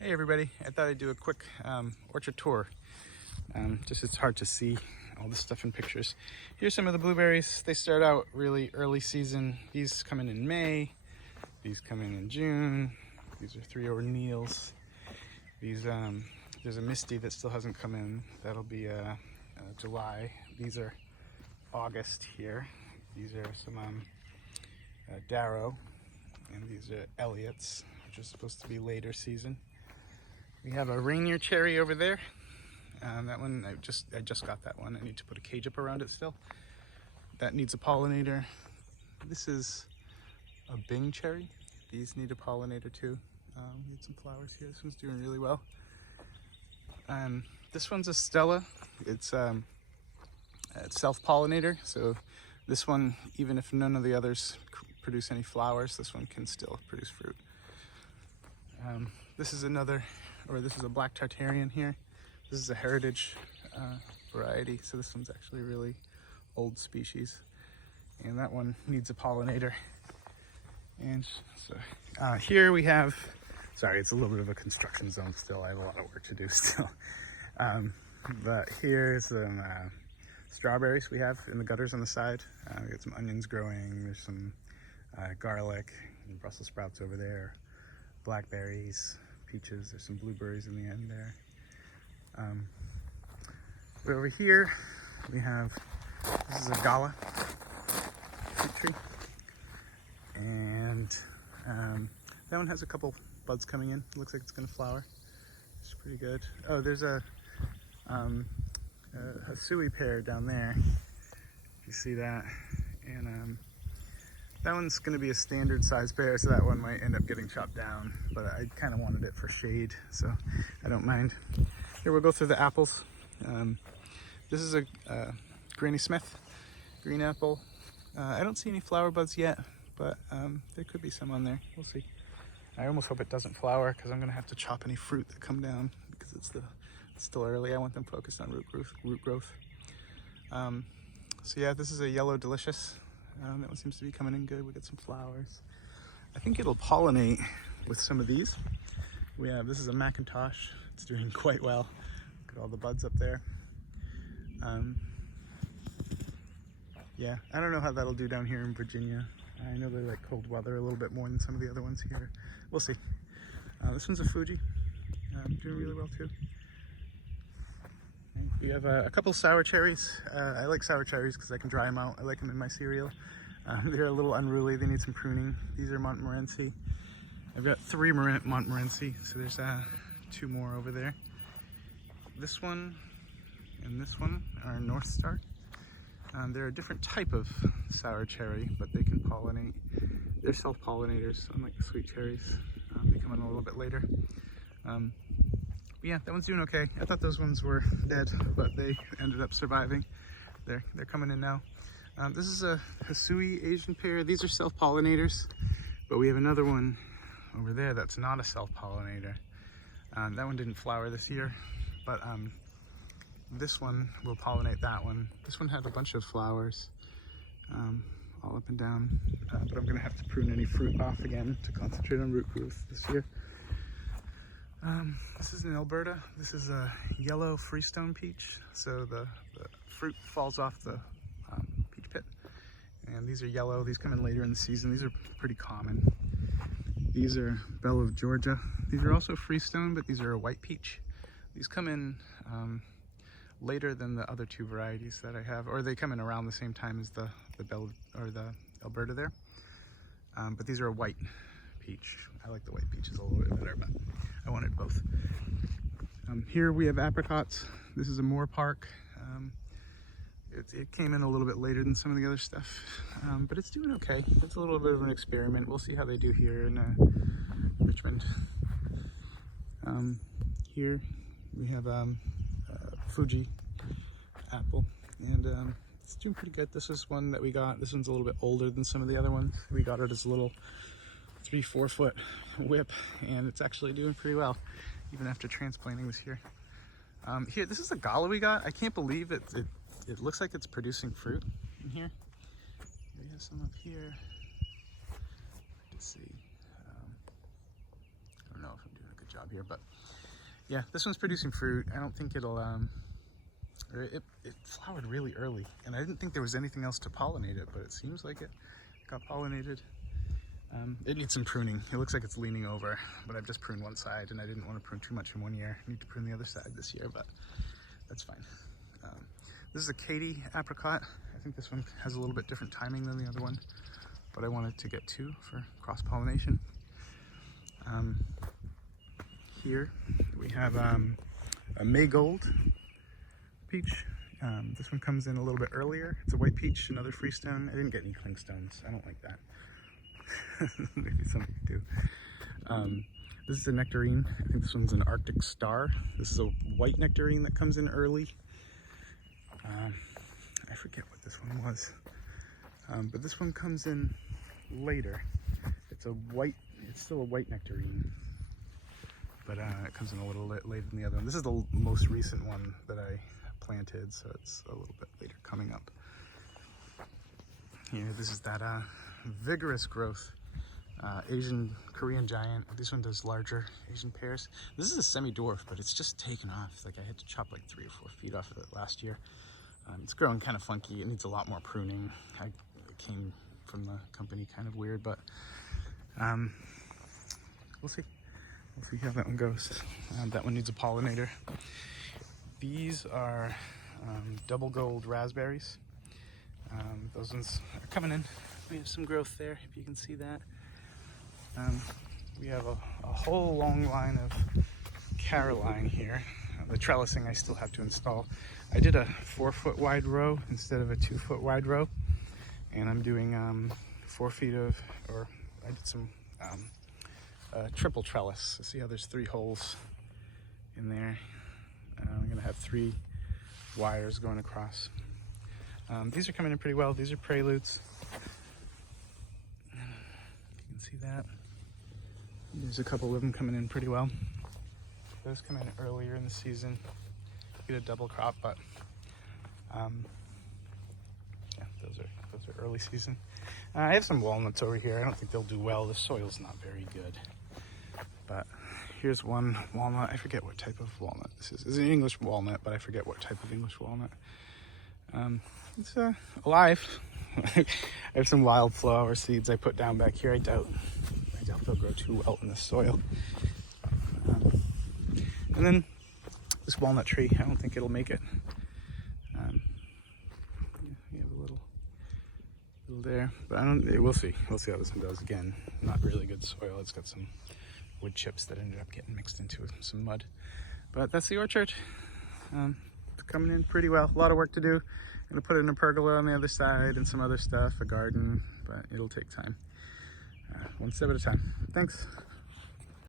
Hey everybody, I thought I'd do a quick orchard tour. Just it's hard to see all this stuff in pictures. Here's some of the blueberries. They start out really early season. These come in May, these come in June. These are 3 O'Neills. These, there's a Misty that still hasn't come in. That'll be July. These are August here. These are some Darrow, and these are Elliott's, which is supposed to be later season. We have a Rainier cherry over there. That one, I just got that one. I need to put a cage up around it still. That needs a pollinator. This is a Bing cherry. These need a pollinator too. Need some flowers here. This one's doing really well. This one's a Stella. It's self-pollinator. So this one, even if none of the others produce any flowers, this one can still produce fruit. This is a black Tartarian here. This is a heritage variety, so this one's actually a really old species. And that one needs a pollinator. And so here we have, sorry, it's a little bit of a construction zone still. I have a lot of work to do still. But here's some strawberries we have in the gutters on the side. We got some onions growing. There's some garlic and Brussels sprouts over there. Blackberries, peaches. There's some blueberries in the end there. But over here we have, this is a Gala fruit tree, and that one has a couple buds coming in. It looks like it's going to flower. It's pretty good. Oh, there's a Hasui pear down there, if you see that, and that one's going to be a standard size pear, so that one might end up getting chopped down, but I kind of wanted it for shade, so I don't mind. Here we'll go through the apples. This is a Granny Smith green apple. I don't see any flower buds yet, but there could be some on there. We'll see. I almost hope it doesn't flower because I'm going to have to chop any fruit that come down because it's still early. I want them focused on root growth. So yeah, this is a Yellow Delicious. That one seems to be coming in good. We got some flowers. I think it'll pollinate with some of these. This is a Macintosh. It's doing quite well. Look at all the buds up there. Yeah, I don't know how that'll do down here in Virginia. I know they like cold weather a little bit more than some of the other ones here. We'll see. This one's a Fuji. Doing really well too. We have a couple sour cherries. I like sour cherries because I can dry them out. I like them in my cereal. They're a little unruly. They need some pruning. These are Montmorency. I've got 3 Montmorency, so there's 2 more over there. This one and this one are North Star. They're a different type of sour cherry, but they can pollinate. They're self-pollinators, unlike the sweet cherries. They come in a little bit later. Yeah, that one's doing okay. I thought those ones were dead, but they ended up surviving. They're coming in now. This is a Hasui Asian pear. These are self-pollinators, but we have another one over there that's not a self-pollinator. That one didn't flower this year, but this one will pollinate that one. This one had a bunch of flowers all up and down, but I'm gonna have to prune any fruit off again to concentrate on root growth this year. This is in Alberta. This is a yellow freestone peach. So the fruit falls off the peach pit. And these are yellow. These come in later in the season. These are pretty common. These are Belle of Georgia. These are also freestone, but these are a white peach. These come in later than the other 2 varieties that I have, or they come in around the same time as the Belle or the Alberta there. But these are a white peach. I like the white peaches a little bit better, but I wanted both. Here we have apricots. This is a Moore Park. It came in a little bit later than some of the other stuff, but it's doing okay. It's a little bit of an experiment. We'll see how they do here in Richmond. Here we have Fuji apple, and it's doing pretty good. This is one that we got. This one's a little bit older than some of the other ones. We got it as a little 3-4 foot whip, and it's actually doing pretty well even after transplanting this year. Here, this is a Gala we got. I can't believe it looks like it's producing fruit in here. We have some up here. Let's see. I don't know if I'm doing a good job job here, but yeah, this one's producing fruit. I don't think it'll, it flowered really early, and I didn't think there was anything else to pollinate it, but it seems like it got pollinated. It needs some pruning. It looks like it's leaning over, but I've just pruned one side, and I didn't want to prune too much in one year. I need to prune the other side this year, but that's fine. This is a Katy apricot. I think this one has a little bit different timing than the other one, but I wanted to get two for cross-pollination. Here we have a Marigold peach. This one comes in a little bit earlier. It's a white peach, another freestone. I didn't get any clingstones. I don't like that. Maybe some of you do. This is a nectarine. I think this one's an Arctic Star. This is a white nectarine that comes in early. I forget what this one was, but this one comes in later. It's still a white nectarine, but it comes in a little later than the other one. This is the most recent one that I planted, so it's a little bit later coming up. Here, this is that vigorous growth Asian Korean giant. This one does larger Asian pears. This is a semi-dwarf, but it's just taken off. Like, I had to chop like 3 or 4 feet off of it last year. It's growing kind of funky. It needs a lot more pruning. It came from the company kind of weird, but we'll see. We'll see how that one goes. That one needs a pollinator. These are double gold raspberries. Those ones are coming in. We have some growth there, if you can see that. We have a whole long line of Caroline here. The trellising I still have to install. I did a 4-foot wide row instead of a 2-foot wide row, and I'm doing 4 feet of, or I did some triple trellis. See how there's 3 holes in there. I'm gonna have 3 wires going across. These are coming in pretty well. These are preludes. You can see that. There's a couple of them coming in pretty well. Those come in earlier in the season. Get a double crop, but yeah, those are early season. I have some walnuts over here. I don't think they'll do well. The soil's not very good. But here's one walnut. I forget what type of walnut this is. It's an English walnut, but I forget what type of English walnut. It's alive. I have some wildflower seeds I put down back here. I doubt they'll grow too well in the soil. And then this walnut tree, I don't think it'll make it. You have a little there, but we'll see. We'll see how this one does. Again, not really good soil. It's got some wood chips that ended up getting mixed into some mud. But that's the orchard. It's coming in pretty well. A lot of work to do. I'm gonna put in a pergola on the other side and some other stuff, a garden, but it'll take time. One step at a time. Thanks.